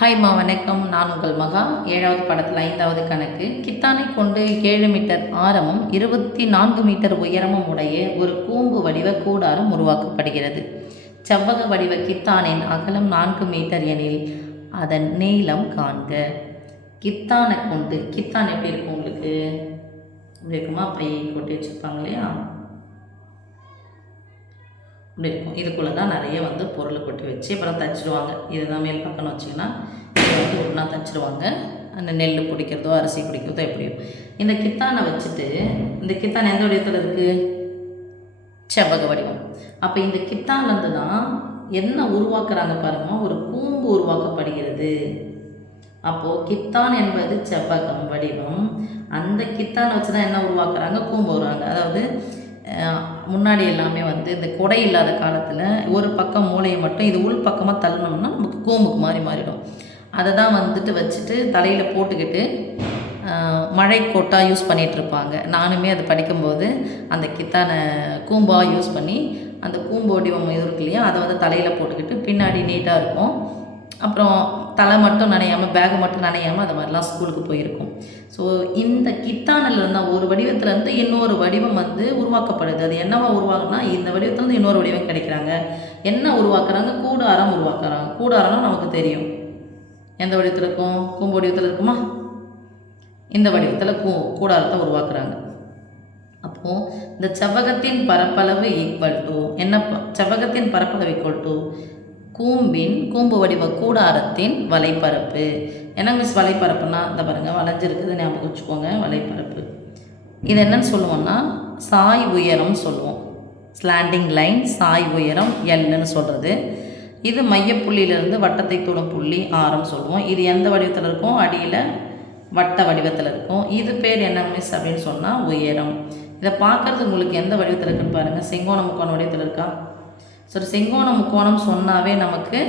Hi மா, வணக்கம். நான் உங்கள் மகா. 7வது பாடத்தில் 5வது கணக்கு. கித்தானை கொண்டு 7 மீட்டர் ஆரமும் 24 மீட்டர் உயரமும் உடைய ஒரு கூம்பு வடிவ கூடாரம் உருவாக்கப்படுகிறது. செவ்வக வடிவ கித்தானின் அகலம் 4 மீட்டர் எனில் அதன் நீளம் காண்க. கித்தானை கொண்டு, கித்தான் எப்படி இருக்கும் உங்களுக்கு? இப்படி இருக்குமா? பையை கொட்டி வச்சுருப்பாங்க இல்லையா? இப்படி இருக்கும். இதுக்குள்ளே தான் நிறைய பொருளை கொட்டி வச்சு அப்புறம் தச்சிடுவாங்க. இதுதான் மேல் பக்கம்னு வச்சிங்கன்னா இதை ஒன்றா தச்சிடுவாங்க. அந்த நெல் பிடிக்கிறதோ அரிசி பிடிக்கிறதோ எப்படியோ. இந்த கித்தானை வச்சுட்டு, இந்த கித்தான் எந்த வடிவத்தில் இருக்குது? செவ்வக வடிவம். அப்போ இந்த கித்தான்லேருந்து தான் என்ன உருவாக்குறாங்க பாருங்க, ஒரு கூம்பு உருவாக்கப்படுகிறது. அப்போது கித்தான் என்பது செவ்வகம் வடிவம். அந்த கித்தானை வச்சு தான் என்ன உருவாக்குறாங்க? கூம்பு வருவாங்க. அதாவது முன்னாடி எல்லாமே இந்த கொடை இல்லாத காலத்தில் ஒரு பக்கம் மூளையை மட்டும் இது உள் பக்கமாக தள்ளணும்னா நமக்கு கூம்புக்கு மாறிடும். அதை தான் வச்சுட்டு தலையில் போட்டுக்கிட்டு மழை கோட்டாக யூஸ் பண்ணிகிட்ருப்பாங்க. நானுமே அது படிக்கும்போது அந்த கித்தானை கூம்பாக யூஸ் பண்ணி அந்த கூம்பு வடிவம் இது இருக்கு இல்லையா, அதை தலையில் போட்டுக்கிட்டு பின்னாடி நீட்டாக இருக்கும். அப்புறம் தலை மட்டும் நனையாமல், பேகு மட்டும் நனையாமல், அது மாதிரிலாம் ஸ்கூலுக்கு போயிருக்கும். ஸோ இந்த கித்தானில் இருந்தால் ஒரு வடிவத்துலேருந்து இன்னொரு வடிவம் உருவாக்கப்படுது. அது என்னவா உருவாகுனா, இந்த வடிவத்துலேருந்து இன்னொரு வடிவம் கிடைக்கிறாங்க. என்ன உருவாக்குறாங்க? கூடாரம் உருவாக்குறாங்க. கூடாரம்னா நமக்கு தெரியும் எந்த வடிவத்தில் இருக்கும்? கூம்பு வடிவத்தில் இருக்குமா? இந்த வடிவத்தில் கூடாரத்தை உருவாக்குறாங்க. அப்போது இந்த செவ்வகத்தின் பரப்பளவு ஈக்குவல் டு என்ன? செவ்வகத்தின் பரப்பளவு ஈக்குவல் டு கூம்பு வடிவ கூடாரத்தின் வலைப்பரப்பு. என்ன மிஸ் வலைப்பரப்புனா? இந்த பாருங்கள், வளைஞ்சிருக்குது, ஞாபகம் வச்சுக்கோங்க. வலைப்பரப்பு இது என்னன்னு சொல்லுவோம்னா சாய் உயரம் சொல்லுவோம். ஸ்லாண்டிங் லைன் சாய் உயரம் எல்லுன்னு சொல்கிறது. இது மையப்புள்ளியிலிருந்து வட்டத்தை தொடும் புள்ளி ஆரம் சொல்லுவோம். இது எந்த வடிவத்தில் இருக்கும்? அடியில் வட்ட வடிவத்தில் இருக்கும். இது பேர் என்ன மிஸ் அப்படின்னு சொன்னால் உயரம். இதை பார்க்குறது உங்களுக்கு எந்த வடிவத்தில் இருக்குன்னு பாருங்கள். செங்கோண முக்கோண வடிவத்தில் இருக்கா? சரி, செங்கோண முக்கோணம் சொன்னாவே நமக்கு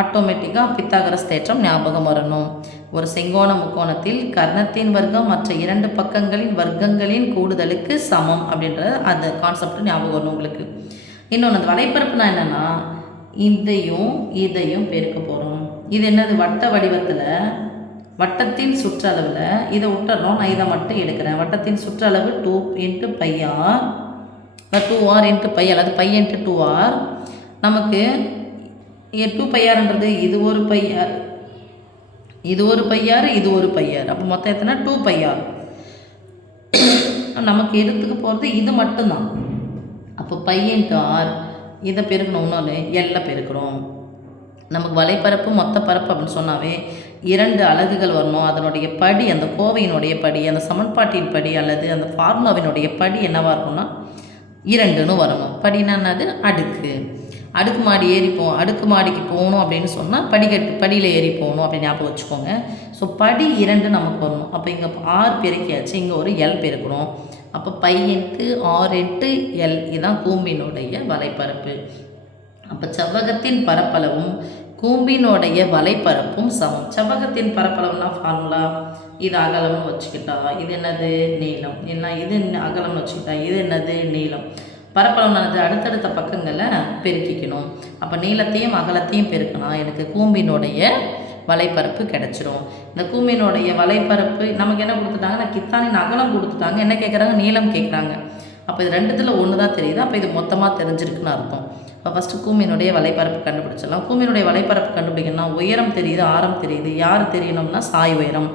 ஆட்டோமேட்டிக்காக பித்தாகரஸ் தேற்றம் ஞாபகம் வரணும். ஒரு செங்கோண முக்கோணத்தில் கர்ணத்தின் வர்க்கம் மற்ற 2 பக்கங்களின் வர்க்கங்களின் கூடுதலுக்கு சமம் அப்படின்ற அந்த கான்செப்ட் ஞாபகம் வரணும் உங்களுக்கு. இன்னொன்று, அந்த வலைப்பரப்புனா என்னென்னா, இதையும் பெருக்க போகிறோம். இது என்னது? வட்ட வடிவத்தில் வட்டத்தின் சுற்றளவில் இதை விட்டுறோம். நான் இதை மட்டும் எடுக்கிறேன். வட்டத்தின் சுற்றளவு 2 × πr 2r × π அல்லது π × 2r. நமக்கு 2πrன்றது இது ஒரு πr, இது ஒரு πr, இது ஒரு πr. அப்போ மொத்தம் எத்தனை? 2πr. நமக்கு எடுத்துக்க போகிறது இது மட்டும்தான். அப்போ π × r இதை பெருக்கணும். இன்னொன்று எல்லை பெருக்கிறோம். நமக்கு வலைப்பரப்பு மொத்த பரப்பு அப்படின்னு சொன்னாவே 2 அலகுகள் வரணும். அதனுடைய படி, அந்த கோவையினுடைய படி, அந்த சமன்பாட்டின் படி அல்லது அந்த ஃபார்முலாவினுடைய படி என்னவாக இருக்கும்னா 2ன்னு வரணும். படினா என்னது? அடுக்கு மாடி அடுக்கு மாடிக்கு போகணும் அப்படின்னு சொன்னால் படியில் ஏறி போகணும் அப்படின்னு ஞாபகம் வச்சுக்கோங்க. ஸோ படி 2 நமக்கு வரணும். அப்போ இங்கே ஆர் பெருக்கியாச்சு, இங்கே ஒரு எல் பெருக்கணும். அப்போ π × r × l இதுதான் கூம்பினுடைய வலைப்பரப்பு. அப்போ செவ்வகத்தின் பரப்பளவும் கூம்பினுடைய வலைப்பரப்பும் சமம். செவ்வகத்தின் பரப்பளவுனா ஃபார்முலா, இது அகலம்னு வச்சுக்கிட்டா இது என்னது? நீளம். இல்லை, இது அகலம்னு வச்சுக்கிட்டா இது என்னது? நீளம். பரப்பளவுனானது அடுத்தடுத்த பக்கங்களை பெருக்கிக்கணும். அப்போ நீளத்தையும் அகலத்தையும் பெருக்கினா எனக்கு கூம்பினுடைய வலைப்பரப்பு கிடச்சிரும். இந்த கூம்பினுடைய வலைப்பரப்பு நமக்கு என்ன கொடுத்துட்டாங்க? நான் கித்தானின் அகலம் கொடுத்துட்டாங்க. என்ன கேட்குறாங்க? நீளம் கேட்குறாங்க. அப்போ இது 2த்தில் 1 தான் தெரியுது. அப்போ இது மொத்தமாக தெரிஞ்சிருக்குன்னு அர்த்தம். இப்போ ஃபஸ்ட்டு கூம்பினுடைய வலைப்பரப்பு கண்டுபிடிச்சிடலாம். கூம்பினுடைய வலைப்பரப்பு கண்டுபிடிக்கணும்னா உயரம் தெரியுது, ஆரம் தெரியுது. யார் தெரியணும்னா சாய் உயரம்.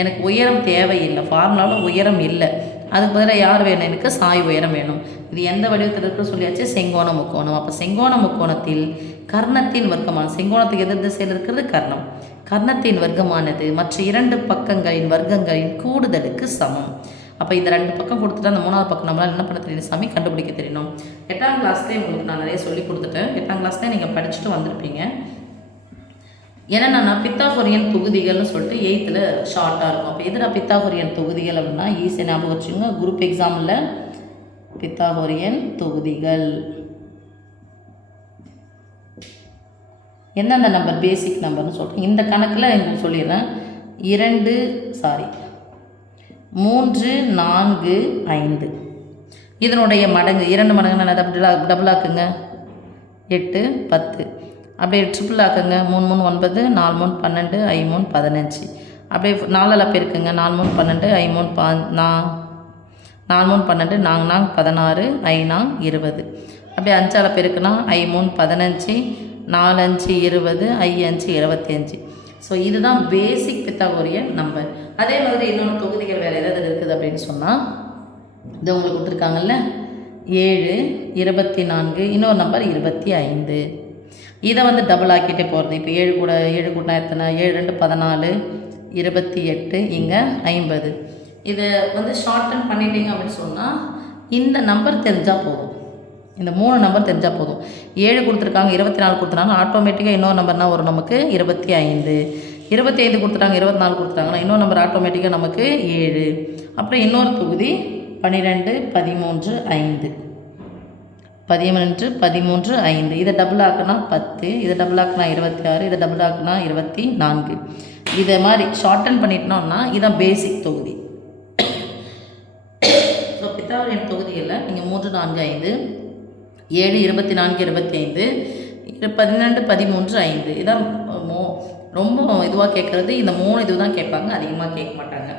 எனக்கு உயரம் தேவையில்லை, ஃபார்முலாவில் உயரம் இல்லை. அதுக்கு பதிலாக யார் வேணும்? எனக்கு சாய் உயரம் வேணும். இது எந்த வடிவத்தில் இருக்குன்னு சொல்லியாச்சு? செங்கோண முக்கோணம். அப்போ செங்கோண முக்கோணத்தில் கர்ணத்தின் வர்க்கமான, செங்கோணத்துக்கு எதிர் திசையில் இருக்கிறது கர்ணம். கர்ணத்தின் வர்க்கமானது மற்ற 2 பக்கங்களின் வர்க்கங்களின் கூடுதலுக்கு சமம். அப்போ இந்த 2 பக்கம் கொடுத்துட்டு அந்த 3வது பக்கம் நம்மளால் என்ன பண்ண தெரியணும்? சாமி கண்டுபிடிக்க தெரியணும். 8ஆம் கிளாஸ்லேயே உங்களுக்கு நான் நிறைய சொல்லி கொடுத்துட்டேன். 8ஆம் கிளாஸ்லேயே நீங்கள் படிச்சுட்டு வந்திருப்பீங்க. என்னென்னா பித்தாகோரியன் தொகுதிகள்னு சொல்லிட்டு 8ல் ஷார்ட்டாக இருக்கும். அப்போ எதிராக பித்தாகோரியன் தொகுதிகள் அப்படின்னா ஈஸியாக ஞாபகம் வச்சுங்க. குரூப் எக்ஸாமில் பித்தாகோரியன் தொகுதிகள் எந்தெந்த நம்பர்? பேசிக் நம்பர்னு சொல்கிறேன். இந்த கணக்கில் உங்களுக்கு சொல்லிடுறேன். 3, 4, 5 இதனுடைய மடங்கு 2 மடங்கு. நான் டபுள் ஆக்குங்க. 8, 10. அப்படியே ட்ரிபிள் ஆக்குங்க. 3 3 9, 4 3 12, 5 3 15. அப்படியே 4ஆல் பெருக்குங்க. 4 3 12, 5 3 4 3 12, 4 4 16, 5 4 20. அப்படியே 5ஆல் பெருக்குனா 5 3 15, 4 5 20, 5 5 25. ஸோ இதுதான் பேசிக் பித்தாகோரியன் நம்பர். அதே மாதிரி இன்னொன்று தொகுதிகள் வேறு ஏதாவது இருக்குது அப்படின்னு சொன்னால் இது உங்களுக்கு கொடுத்துருக்காங்கல்ல 7 24, இன்னொரு நம்பர் 25. இதை வந்து டபுள் ஆக்கிட்டே போகிறது. இப்போ 7 கூட்டினா எத்தனை? 7 2 14, 28, இங்கே 50. இதை வந்து ஷார்ட்டன் பண்ணிட்டீங்க அப்படின்னு சொன்னால் இந்த நம்பர் தெரிஞ்சால் போதும். இந்த 3 நம்பர் தெரிஞ்சால் போதும். 7 கொடுத்துருக்காங்க, 24 கொடுத்துட்டாங்கன்னா ஆட்டோமேட்டிக்காக இன்னொரு நம்பர்னால் வரும் நமக்கு 25. 25 கொடுத்துட்டாங்க, 24 கொடுத்துட்டாங்கன்னா இன்னொரு நம்பர் ஆட்டோமேட்டிக்காக நமக்கு 7. அப்புறம் இன்னொரு தொகுதி 12 13 5. 12 13 5. இதை டபுள் ஆக்குனா 10, இதை டபுள் ஆக்குனா 26, இதை டபுள் ஆக்குனா 24. இதை மாதிரி ஷார்ட்டன் பண்ணிட்டோம்னா இதான் பேசிக் தொகுதி. ஸோ பித்தாகோரியன் தொகுதிகளில் நீங்கள் 3 4 5, 7 24 25, 12 13 5. இதான் ரொம்ப இதுவாக கேட்குறது. இந்த 3 இது தான் கேட்பாங்க, அதிகமாக கேட்க மாட்டாங்க.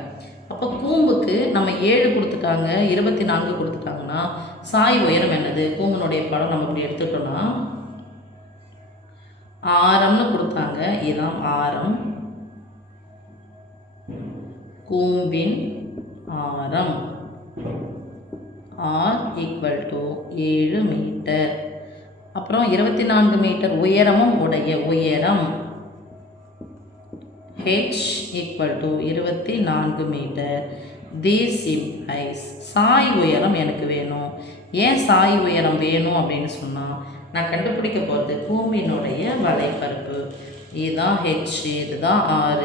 அப்போ கூம்புக்கு நம்ம 7 கொடுத்துட்டாங்க, 24 கொடுத்துட்டாங்கன்னா சாய் உயரம் என்னது? கூம்பினுடைய படம் நம்ம இப்படி எடுத்துட்டோம்னா ஆரம்னு கொடுத்தாங்க. இதுதான் ஆரம். கூம்பின் ஆரம் R = 7 மீட்டர். அப்புறம் 24 மீட்டர் உயரமும் உடைய உயரம் H = 24 மீட்டர். This implies சாய் உயரம் எனக்கு வேணும். ஏன் சாய் உயரம் வேணும் அப்படின்னு சொன்னால் நான் கண்டுபிடிக்க போகிறது கூம்பினுடைய வலைப்பரப்பு. இதுதான் H, இதுதான் R.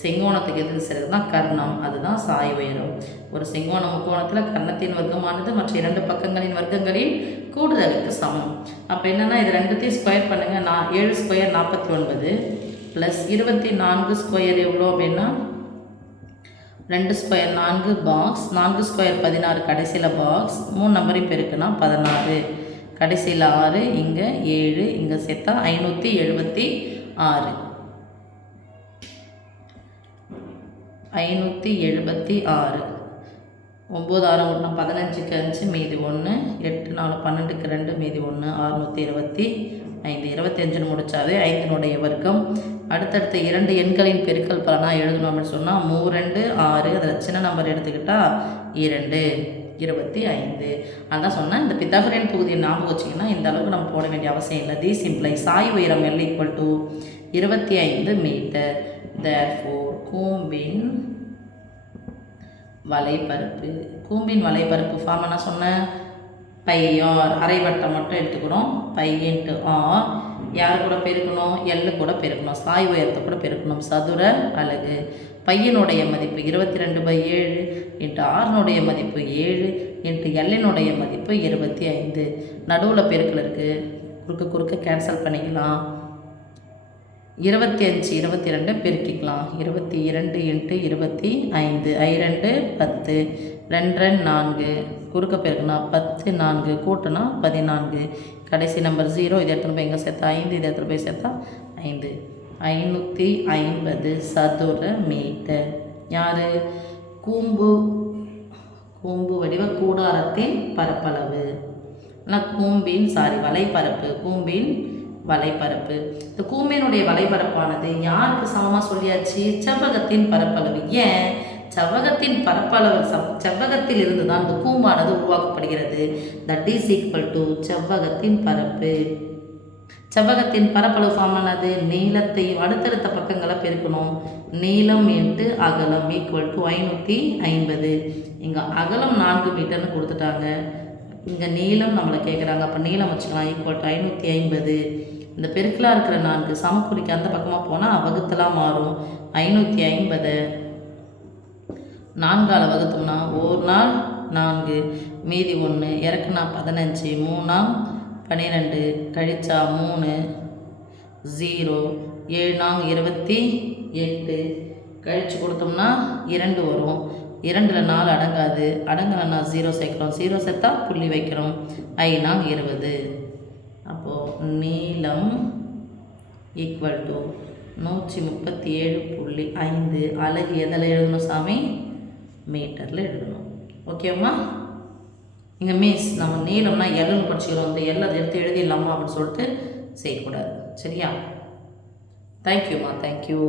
செங்கோணத்துக்கு எது சரி தான் கர்ணம், அதுதான் சாய் உயரம். ஒரு செங்கோண முக்கோணத்தில் கர்ணத்தின் வர்க்கமானது மற்ற 2 பக்கங்களின் வர்க்கங்களின் கூடுதலுக்கு சமம். அப்போ என்னென்னா இது ரெண்டுத்தையும் ஸ்கொயர் பண்ணுங்கள். 7 ஸ்கொயர் 49 ப்ளஸ் 24 ஸ்கொயர் எவ்வளோ அப்படின்னா 2 ஸ்கொயர் 4 பாக்ஸ், 4 ஸ்கொயர் 16, கடைசியில் பாக்ஸ், 3 நம்பரையும் பெருக்குனா 16, கடைசியில் 6, இங்கே 7, இங்கே சேர்த்தா 576. 576. 9 6 1 15க்கு 5 மீதி 1, 8 4 12க்கு 2 மீதி 1, 625. 25 முடிச்சாவே 5னுடைய வர்க்கம். அடுத்தடுத்த 2 எண்களின் பெருக்கல் பலனாக எழுதணும் அப்படின்னு சொன்னால் 3 2 6. அதில் சின்ன நம்பர் எடுத்துக்கிட்டால் 2 25. அதான் சொன்னேன். இந்த பித்தாகோரியன் தொகுதியை ஞாபகம் வச்சிங்கன்னா இந்த அளவுக்கு நம்ம போட வேண்டிய அவசியம் இல்லை. தி சிம்ப்ளை சாய் உயரம் L = 25 மீட்டர். தேர்ஃபோர் கூம்பின் வலைப்பரப்பு. கூம்பின் வலைப்பரப்பு ஃபார்ம் என்ன சொன்னேன்? By R. அரைவட்டம் மட்டும் எடுத்துக்கணும். Pi into R. யார் கூட பெருக்கணும்? எல்லு கூட பெருக்கணும். சாய் உயரத்தை கூட பெருக்கணும். சதுர அலகு. பையனுடைய மதிப்பு 22/7 இன்ட்டு ஆர்னுடைய மதிப்பு 7 இன்ட்டு எல்லினுடைய மதிப்பு 25. நடுவில் பெருக்கல் இருக்குது, குறுக்க கேன்சல் பண்ணிக்கலாம். 25 22 பெருக்கிக்கலாம். 22 இன்ட்டு 25, 2 10, 2 4, குறுக்க பெருக்குனா 10 4 கூட்டினா 14, கடைசி நம்பர் 0. இது எடுத்துகிட்டு போய் எங்கே சேர்த்தா 5, இது எடுத்துகிட்டு போய் சேர்த்தா 5. 550 சதுர மீட்டர். யார்? கூம்பு வடிவ கூடாரத்தின் பரப்பளவு. கூம்பின் வலைப்பரப்பு. கூம்பின் வலைப்பரப்பு. இந்த கூம்பினுடைய வலைப்பரப்பானது யாருக்கு சமமாக சொல்லியாச்சு? செவ்வகத்தின் பரப்பளவு. ஏன்? செவ்வகத்தின் பரப்பளவு செவ்வகத்தில் இருந்து தான் இந்த கூம்பானது உருவாக்கப்படுகிறது. தட் இஸ் ஈக்குவல் டு செவ்வகத்தின் பரப்பு. செவ்வகத்தின் பரப்பளவு ஃபார்மானது நீளத்தையும் அடுத்தடுத்த பக்கங்களை பெருக்கணும். நீளம் இன்ட்டு அகலம் ஈக்குவல் டு 550. இங்கே அகலம் 4 மீட்டர்னு கொடுத்துட்டாங்க. இங்கே நீளம் நம்மளை கேட்குறாங்க. அப்போ நீளம் வச்சுக்கலாம் ஈக்குவல் டு 550. இந்த பெருக்கலாக இருக்கிற 4 சமக்குறிக்கு அந்த பக்கமாக போனால் வகுத்தலாம் மாறும். 550 4ஆல் வகுத்தோம்னா 1 நாள் 4 மீதி 1, இறக்குனா 15, 3 12, கழிச்சா 3 0, 7 28, கழித்து கொடுத்தோம்னா 2 வரும். 2ல் 4 அடங்காது. அடங்கலைன்னா 0 சேர்க்குறோம். 0 சேர்த்தா புள்ளி வைக்கிறோம். 5 20. அப்போது நீளம் ஈக்குவல் டு 137.5 அலகு எதில் எழுதணும் சாமி? மீட்டரில் எழுதணும். ஓகேம்மா? இங்கே மிஸ் நம்ம நீளம்னா எல்லுன்னு படிச்சுக்கிறோம், இந்த எல்லை அதை எடுத்து எழுதிடலாமா அப்படின்னு சொல்லிட்டு செய்யக்கூடாது. சரியா? தேங்க்யூம்மா, தேங்க்யூ.